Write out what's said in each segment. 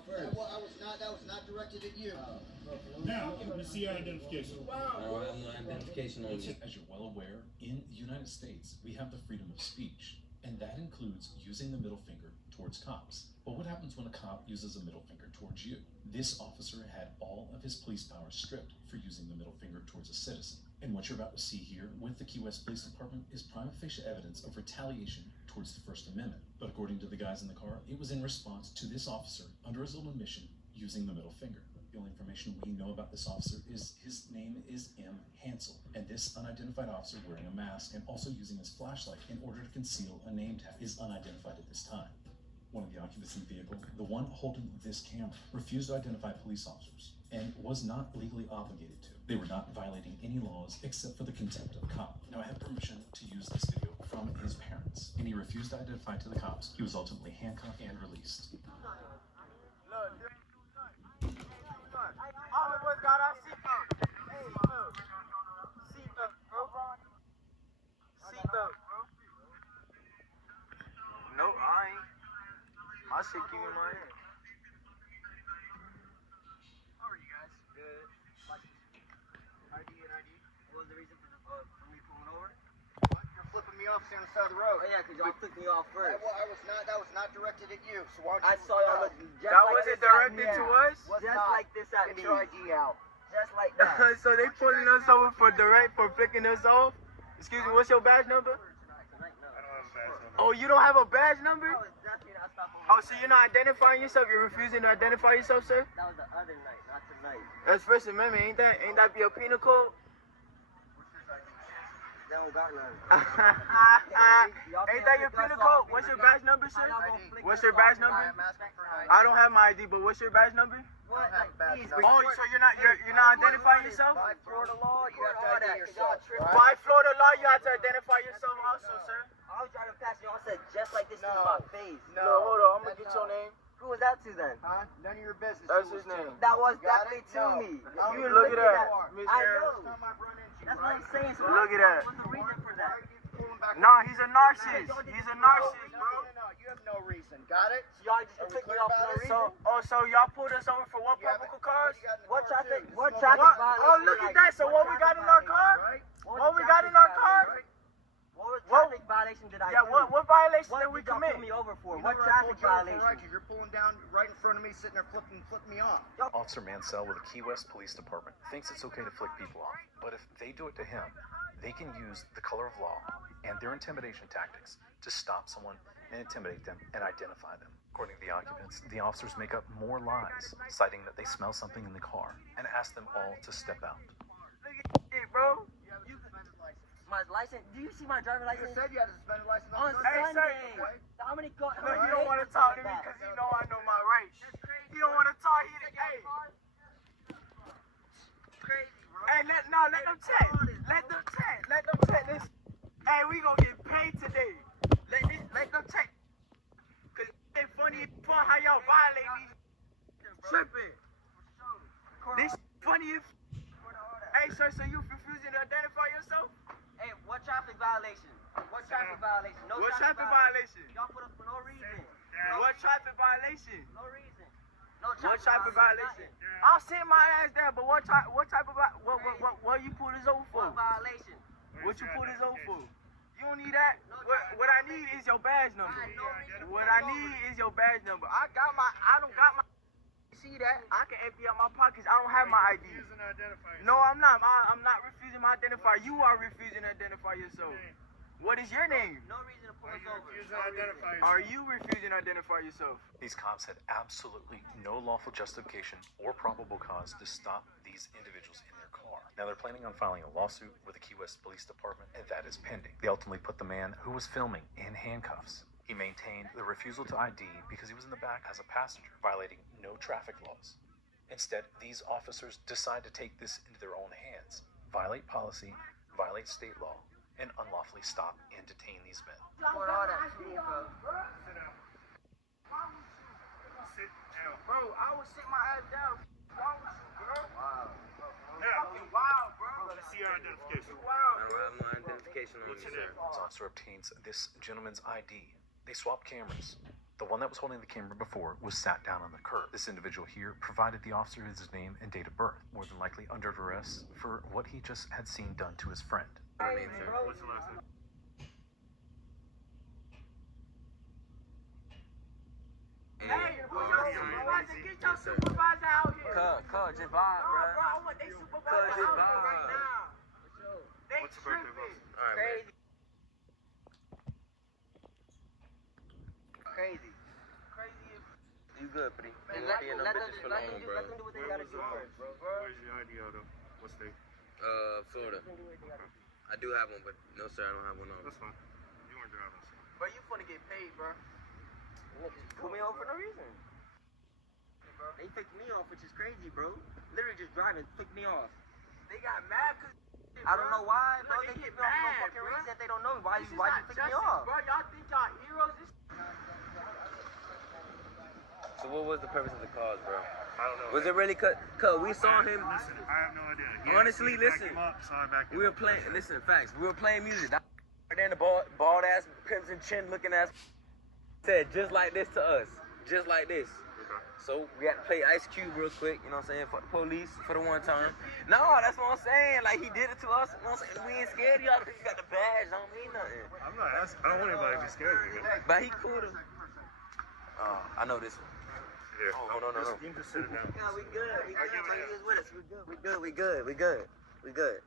off first. Well, that was not directed at you. Now, let me see your identification. I don't have no identification on you. As you're well aware, in the United States, we have the freedom of speech, and that includes using the middle finger towards cops. But what happens when a cop uses a middle finger towards you? This officer had all of his police powers stripped for using the middle finger towards a citizen. And what you're about to see here with the Key West Police Department is prima facie evidence of retaliation towards the First Amendment. But according to the guys in the car, it was in response to this officer, under his own admission, using the middle finger. The only information we know about this officer is his name is M. Hansel, and this unidentified officer wearing a mask and also using his flashlight in order to conceal a name tag is unidentified at this time. One of the occupants in the vehicle, the one holding this camera, refused to identify police officers and was not legally obligated to. They were not violating any laws except for the contempt of a cop. Now, I have permission to use this video from his parents, and he refused to identify to the cops. He was ultimately handcuffed and released. All of us got our seatbelt. Hey, seatbelt, bro. Seatbelt, bro. No, I ain't. My shit keep in my hand. How are you guys? Good. ID and ID. What was the reason for me pulling over? What? You're flipping me off on the side of the road. Oh, yeah, because y'all flicked me off first. That was not directed at you. So why don't I you saw y'all looking just That like wasn't this at directed me. to us? Just like this at Get me. your ID out. Just like that. So they pulling us over for flicking us off? Excuse me, what's your badge number? Oh, you don't have a badge number? Oh, exactly. I stopped on Oh, so you're not identifying yourself? You're refusing to identify yourself, sir? That was the other night, not tonight. That's First Amendment. Ain't that be a penal code? They don't got none. Ain't that your penal code? What's your badge number, sir? What's your badge number? I don't have my ID, but what's your badge number? What? Like, please, Oh, so you're not identifying yourself? By Florida law, you have to all ID that, yourself. y'all tripping. By Florida law, you have to identify yourself also, sir. I was driving past y'all said just like this to my face. No, hold on. I'm gonna get your name. Who was that to then? Huh? None of your business. That's Who his was name. That was Got definitely it? to No. me. No. You Look look at at that. Miss I Harris. know. Time I've run into you, That's what I'm right? saying. So Look at that. What's the reason for that? Nah, he's a narcissist. He's a narcissist, bro. No, you have no reason. Got it? So y'all Are just we pick me clear off about for no it? reason? So y'all pulled us over for what You haven't- purple cars? you got in the What car, traffic? too. What It's traffic What? violation? Oh, look at that. So what we got in our car? Right? What we got in our car? What What- traffic violation did I Yeah, do? what violation What did we did y'all commit? pull me over for? You What know traffic I pulled you over for, violation? right? 'Cause you're pulling down right in front of me, sitting there flipping me off. Officer Mansell with the Key West Police Department thinks it's okay to flick people off, but if they do it to him, they can use the color of law and their intimidation tactics to stop someone and intimidate them and identify them. According to the occupants, the officers make up more lies, citing that they smell something in the car and ask them all to step out. Look at shit, bro. You have a suspended license. My license? Do you see my driver's You license? said you had a suspended license On Hey, Sunday. sir. How many cars? Look, you don't want to talk to me because you know I know my rights. You don't want to talk. Hey, hey, let them check. Let them check this. Hey, we gonna get paid today. Let them check. Cause it's funny for how y'all violate me. Tripping. This funny if. Hey, sir, so you refusing to identify yourself? Hey, what traffic violation? What traffic violation? No What traffic violation? Y'all put us for no reason. What traffic violation? No reason. No What type of violation? nothing. I'll sit my ass down, but what type of what you pull this over for? What violation? What you pull this over for? You don't need that. What I need is your badge number. I know reason to What pull I us over. need is your badge number. I don't got my. See that? I can empty out my pockets. I don't have my ID. No, I'm not. I'm not refusing my identifier. You are refusing to identify yourself. What is your name? No reason to pull us over. Are you refusing to identify yourself? These cops had absolutely no lawful justification or probable cause to stop these individuals in their car. Now they're planning on filing a lawsuit with the Key West Police Department, and that is pending. They ultimately put the man who was filming in handcuffs. He maintained the refusal to ID because he was in the back as a passenger, violating no traffic laws. Instead, these officers decide to take this into their own hands, violate policy, violate state law, and unlawfully stop and detain these men. Pour all that shit, bro. Bro, I would sit my ass down. What's wrong with you, bro? Wow. Fucking wild, bro. Let's see your identification. You wild, I don't bro. have no identification on What's me, your sir. name? The officer obtains this gentleman's ID. They swap cameras. The one that was holding the camera before was sat down on the curb. This individual here provided the officer his name and date of birth, more than likely under arrest for what he just had seen done to his friend. What's your last name? Hey, who's your supervisor? Get your supervisor out here. Cuz, just vibe, Bro, bro. I want they supervisor Cuz, out just here right vibe. now. They What's your birthday, tripping. boss? Alright, crazy. Crazy. Crazy as You good, buddy. Man, You let be in them bitches for long, bro. let them do what they gotta do first, bro. Where's your ID out of? What state? Florida. I do have one, but no, sir, I don't have one on. That's fine. You weren't driving, so. Bro, you finna get paid, bro. Put me on for no reason. They picked me off, which is crazy, bro. Literally just driving, picked me off. They got mad cause I don't know why, bro. Look, They get kicked me off for no mad, fucking bro. reason that they don't know. Why This you is picked not me justice, off? bro. Y'all think y'all heroes? This So what was the purpose of the cause, bro? I don't know. Was it really cause we saw him? Listen, I have no idea. He Honestly, asked me to listen. back him up, so I backed him We were up. playing. Listen, facts. We were playing music. That then the bald ass, crimson chin looking ass said just like this to us, just like this. Okay. So we had to play Ice Cube real quick. You know what I'm saying? For the police, for the one time. No, that's what I'm saying. Like he did it to us. You know what I'm saying? We ain't scared of y'all because you got the badge. Don't mean nothing. I'm not asking. I don't want anybody to be scared of me. But he cool. Oh, I know this one. Here. Oh, no. You can just sit it down. Yeah, we good. We I good. give it Like, up. he was with us. We good.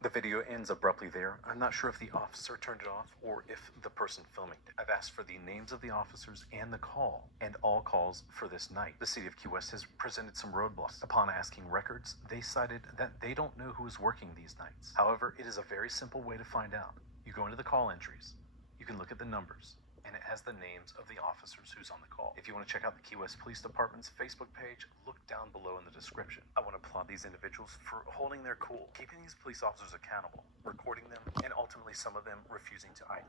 The video ends abruptly there. I'm not sure if the officer turned it off or if the person filming it. I've asked for the names of the officers and the call, and all calls for this night. The city of Key West has presented some roadblocks. Upon asking records, they cited that they don't know who is working these nights. However, it is a very simple way to find out. You go into the call entries, you can look at the numbers, and it has the names of the officers who's on the call. If you want to check out the Key West Police Department's Facebook page, look down below in the description. I want to applaud these individuals for holding their cool, keeping these police officers accountable, recording them, and ultimately some of them refusing to ID.